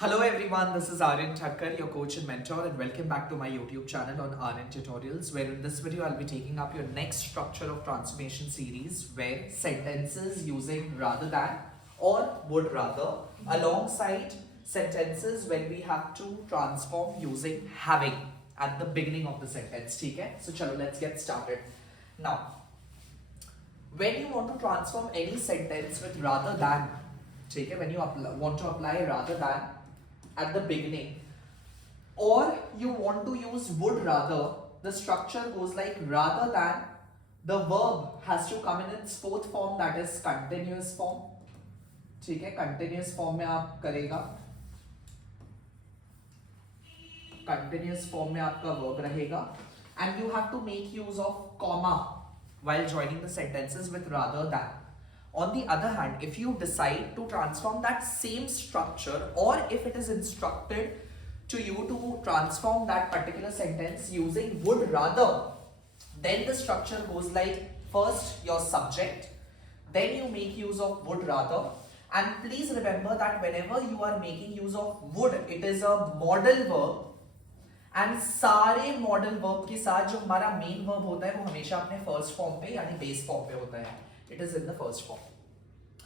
Hello everyone, this is Aryan Thakkar, your coach and mentor, and welcome back to my YouTube channel on Aryan Tutorials, where in this video I'll be taking up your next structure of transformation series where sentences using rather than or would rather alongside sentences when we have to transform using having at the beginning of the sentence. Okay? So chalo, let's get started. Now, when you want to transform any sentence with rather than, ठीक है, when you want to apply rather than at the beginning, or you want to use would rather, the structure goes like rather than, the verb has to come in its fourth form, that is continuous form. ठीक है, continuous form में आप करेगा, continuous form में आपका verb रहेगा, and you have to make use of comma while joining the sentences with rather than. On the other hand, if you decide to transform that same structure, or if it is instructed to you to transform that particular sentence using would rather, then the structure goes like first your subject, then you make use of would rather, and please remember that whenever you are making use of would, it is a modal verb, and सारे modal verb के साथ जो हमारा main verb होता है वो हमेशा अपने फर्स्ट फॉर्म पे यानी बेस फॉर्म पे होता है. It is in the first form,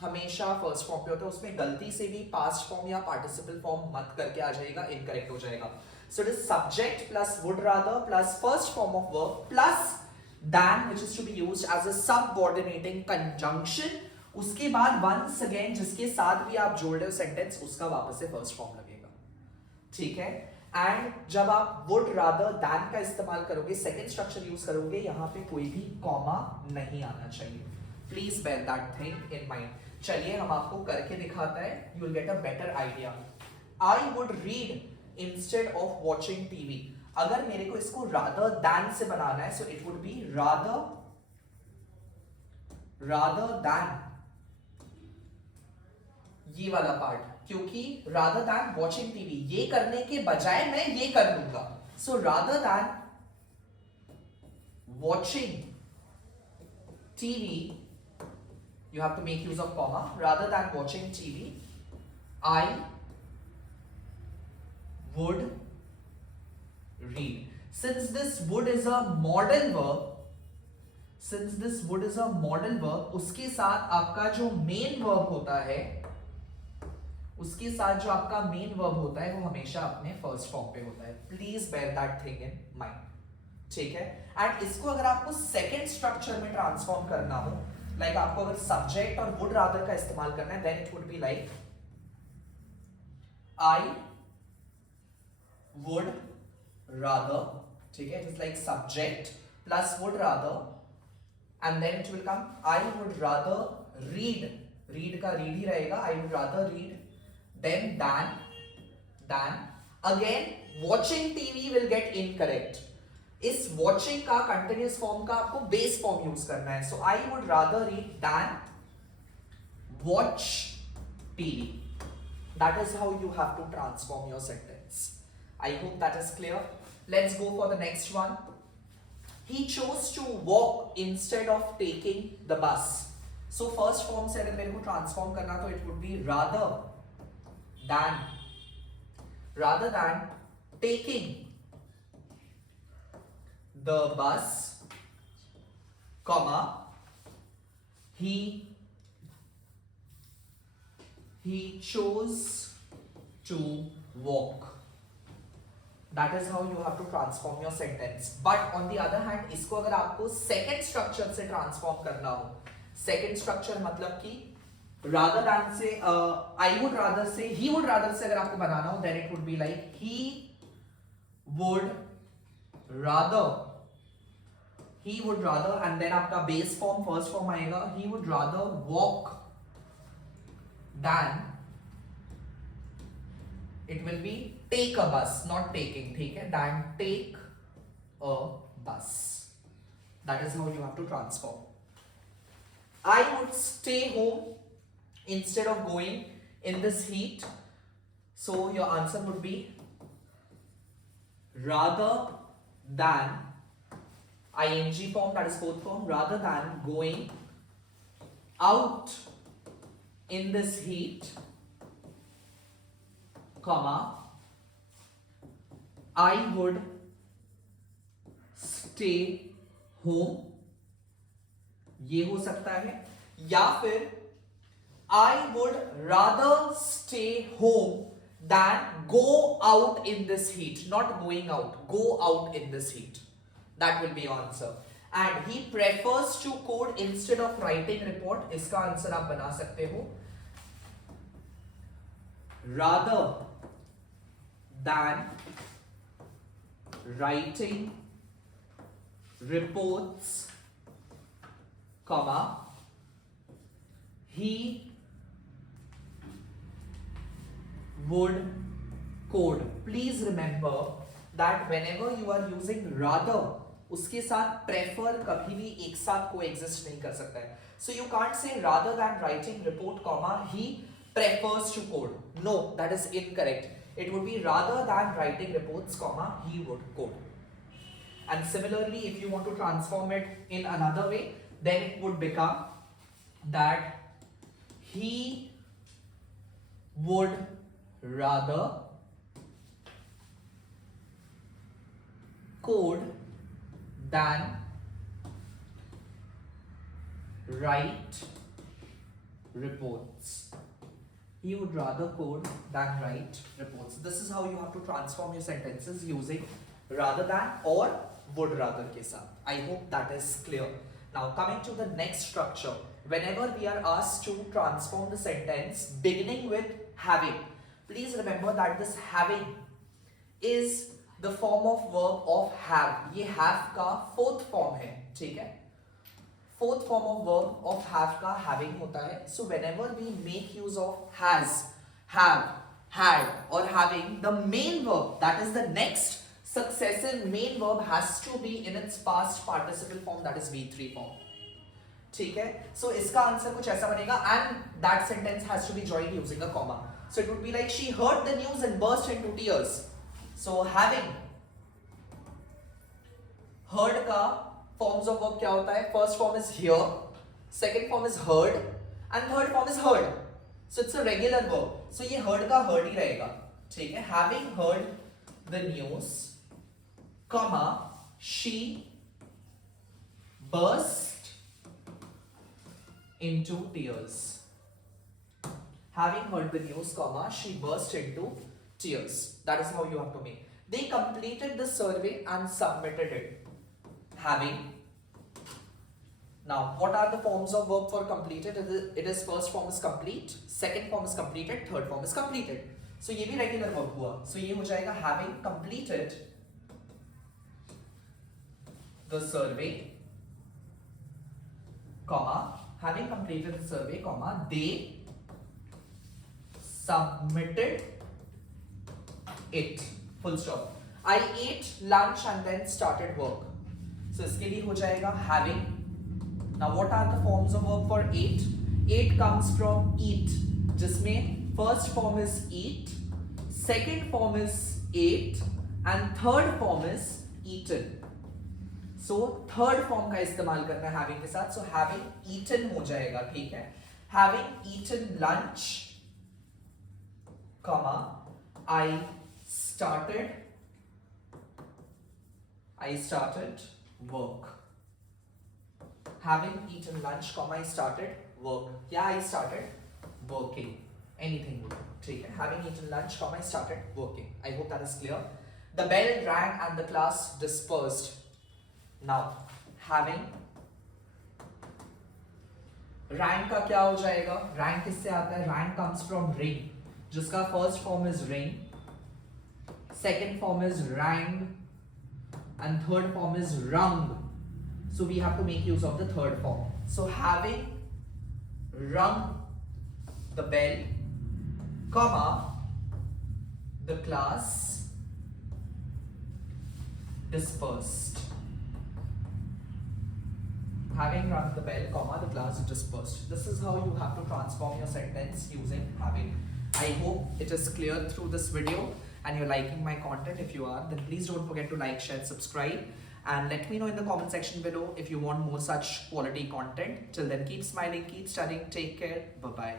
हमेशा फर्स्ट फॉर्म पे होता है. उसमें गलती से भी पास्ट फॉर्म या पार्टिसिपल फॉर्म मत करके आ जाएगा, इनकरेक्ट हो जाएगा. So it is subject plus would rather plus first form of verb plus than which is to be used as a subordinating conjunction. उसके बाद वंस अगेन जिसके साथ भी आप जोड़ रहे हो सेंटेंस, उसका वापस से फर्स्ट फॉर्म लगेगा. ठीक है. एंड जब आप वुड रादर दैन का इस्तेमाल करोगे, सेकेंड स्ट्रक्चर यूज करोगे, यहां पे कोई भी कॉमा नहीं आना चाहिए. Please bear that thing in mind. चलिए हम आपको करके दिखाते हैं, you will get a better idea. I would read instead of watching TV. अगर मेरे को इसको रादर दैन से बनाना है, so it would be rather than, ये वाला पार्ट, क्योंकि रादर दैन वॉचिंग टीवी ये करने के बजाय मैं ये कर दूंगा. So rather than watching TV, you have to make use of comma. Rather than watching TV, I would read. Since this would is a modal verb, उसके साथ आपका जो मेन वर्ब होता है, वो हमेशा अपने फर्स्ट फॉर्म पे होता है. Please bear that thing in mind. ठीक है. एंड इसको अगर आपको सेकेंड स्ट्रक्चर में ट्रांसफॉर्म करना हो, लाइक आपको अगर सब्जेक्ट और वुड रादर का इस्तेमाल करना है, then it would be like I would rather. ठीक है. It is like subject plus would rather, and then it will come I would rather read. Read का रीड ही रहेगा. I would rather read, then than again watching TV will get incorrect. इस watching का continuous form का आपको base form use करना है. So I would rather read than watch TV. That is how you have to transform your sentence. I hope that is clear. Let's go for the next one. He chose to walk instead of taking the bus. So first form से अगर मेरे को transform करना, तो it would B rather than taking the bus, comma, he chose to walk. That is how you have to transform your sentence. But on the other hand, इसको अगर आपको second structure से ट्रांसफॉर्म करना हो, second structure मतलब कि rather than से I would rather से he would rather से अगर आपको बनाना हो, then it would be like he would rather, and then आपका बेस फॉर्म फर्स्ट फॉर्म आएगा, he would rather walk than, it will be take a bus, not taking. ठीक है. than take a bus. That is how you have to transform. I would stay home instead of going in this heat. So your answer would be rather than ing form, that is fourth form, rather than going out in this heat, comma, I would stay home, ये हो सकता है, या फिर I would rather stay home than go out in this heat. Not going out, go out in this heat. That will be your answer. And he prefers to code instead of writing report. इसका answer आप बना सकते हो rather than writing reports, comma, he would code. Please remember that whenever you are using rather, उसके साथ prefer कभी भी एक साथ coexist नहीं कर सकता है. So you can't say rather than writing report, comma, he prefers to code. No, that is incorrect. It would be rather than writing reports, comma, he would code. And similarly, if you want to transform it in another way, then it would become that he would rather code than write reports. He would rather code than write reports. This is how you have to transform your sentences using rather than or would rather के साथ. I hope that is clear. Now coming to the next structure. Whenever we are asked to transform the sentence beginning with having, please remember that this having is the form of verb of have. ये have का fourth form है, ठीक है? Fourth form of verb of have का having होता है. So whenever we make use of has, have, had or having, the main verb, that is the next successive main verb, has to be in its past participle form, that is V3 form. ठीक है? So इसका answer कुछ ऐसा बनेगा, and that sentence has to be joined using a comma. So it would be like she heard the news and burst into tears. So having, heard का forms of verb क्या होता है? First form is hear, second form is heard, and third form is heard. So it's a regular verb. So ये heard का heard ही रहेगा, ठीक है? Having heard the news, comma, she burst into tears. Having heard the news, comma, she burst into tears. That is how you have to make. They completed the survey and submitted it. Having. Now, what are the forms of verb for completed? It is first form is complete, second form is completed, third form is completed. So ये भी regular verb हुआ. So ये हो जाएगा having completed the survey, comma, having completed the survey, comma, they submitted it. Full stop. I ate lunch and then started work. So इसके लिए हो जाएगा having. Now what are the forms of verb for ate? Ate comes from eat, जिसमें first form is eat, second form is ate, and third form is eaten. So third form का इस्तेमाल करना है having के साथ. So having eaten हो जाएगा, ठीक है? Having eaten lunch, comma, I started work. Having eaten lunch, comma, I started work. Yeah, I started working. Anything would do. ठीक है? Having eaten lunch, comma, I started working. I hope that is clear. The bell rang and the class dispersed. Now, having rang का क्या हो जाएगा? Rang किससे आता है? Rang comes from ring, जिसका first form is ring, second form is rang, and third form is rung. So we have to make use of the third form. So having rung the bell, comma, the class dispersed. Having rung the bell, comma, the class dispersed. This is how you have to transform your sentence using having. I hope it is clear through this video and you're liking my content. If you are, then please don't forget to like, share, subscribe, and let me know in the comment section below if you want more such quality content. Till then, keep smiling, keep studying, take care, bye-bye.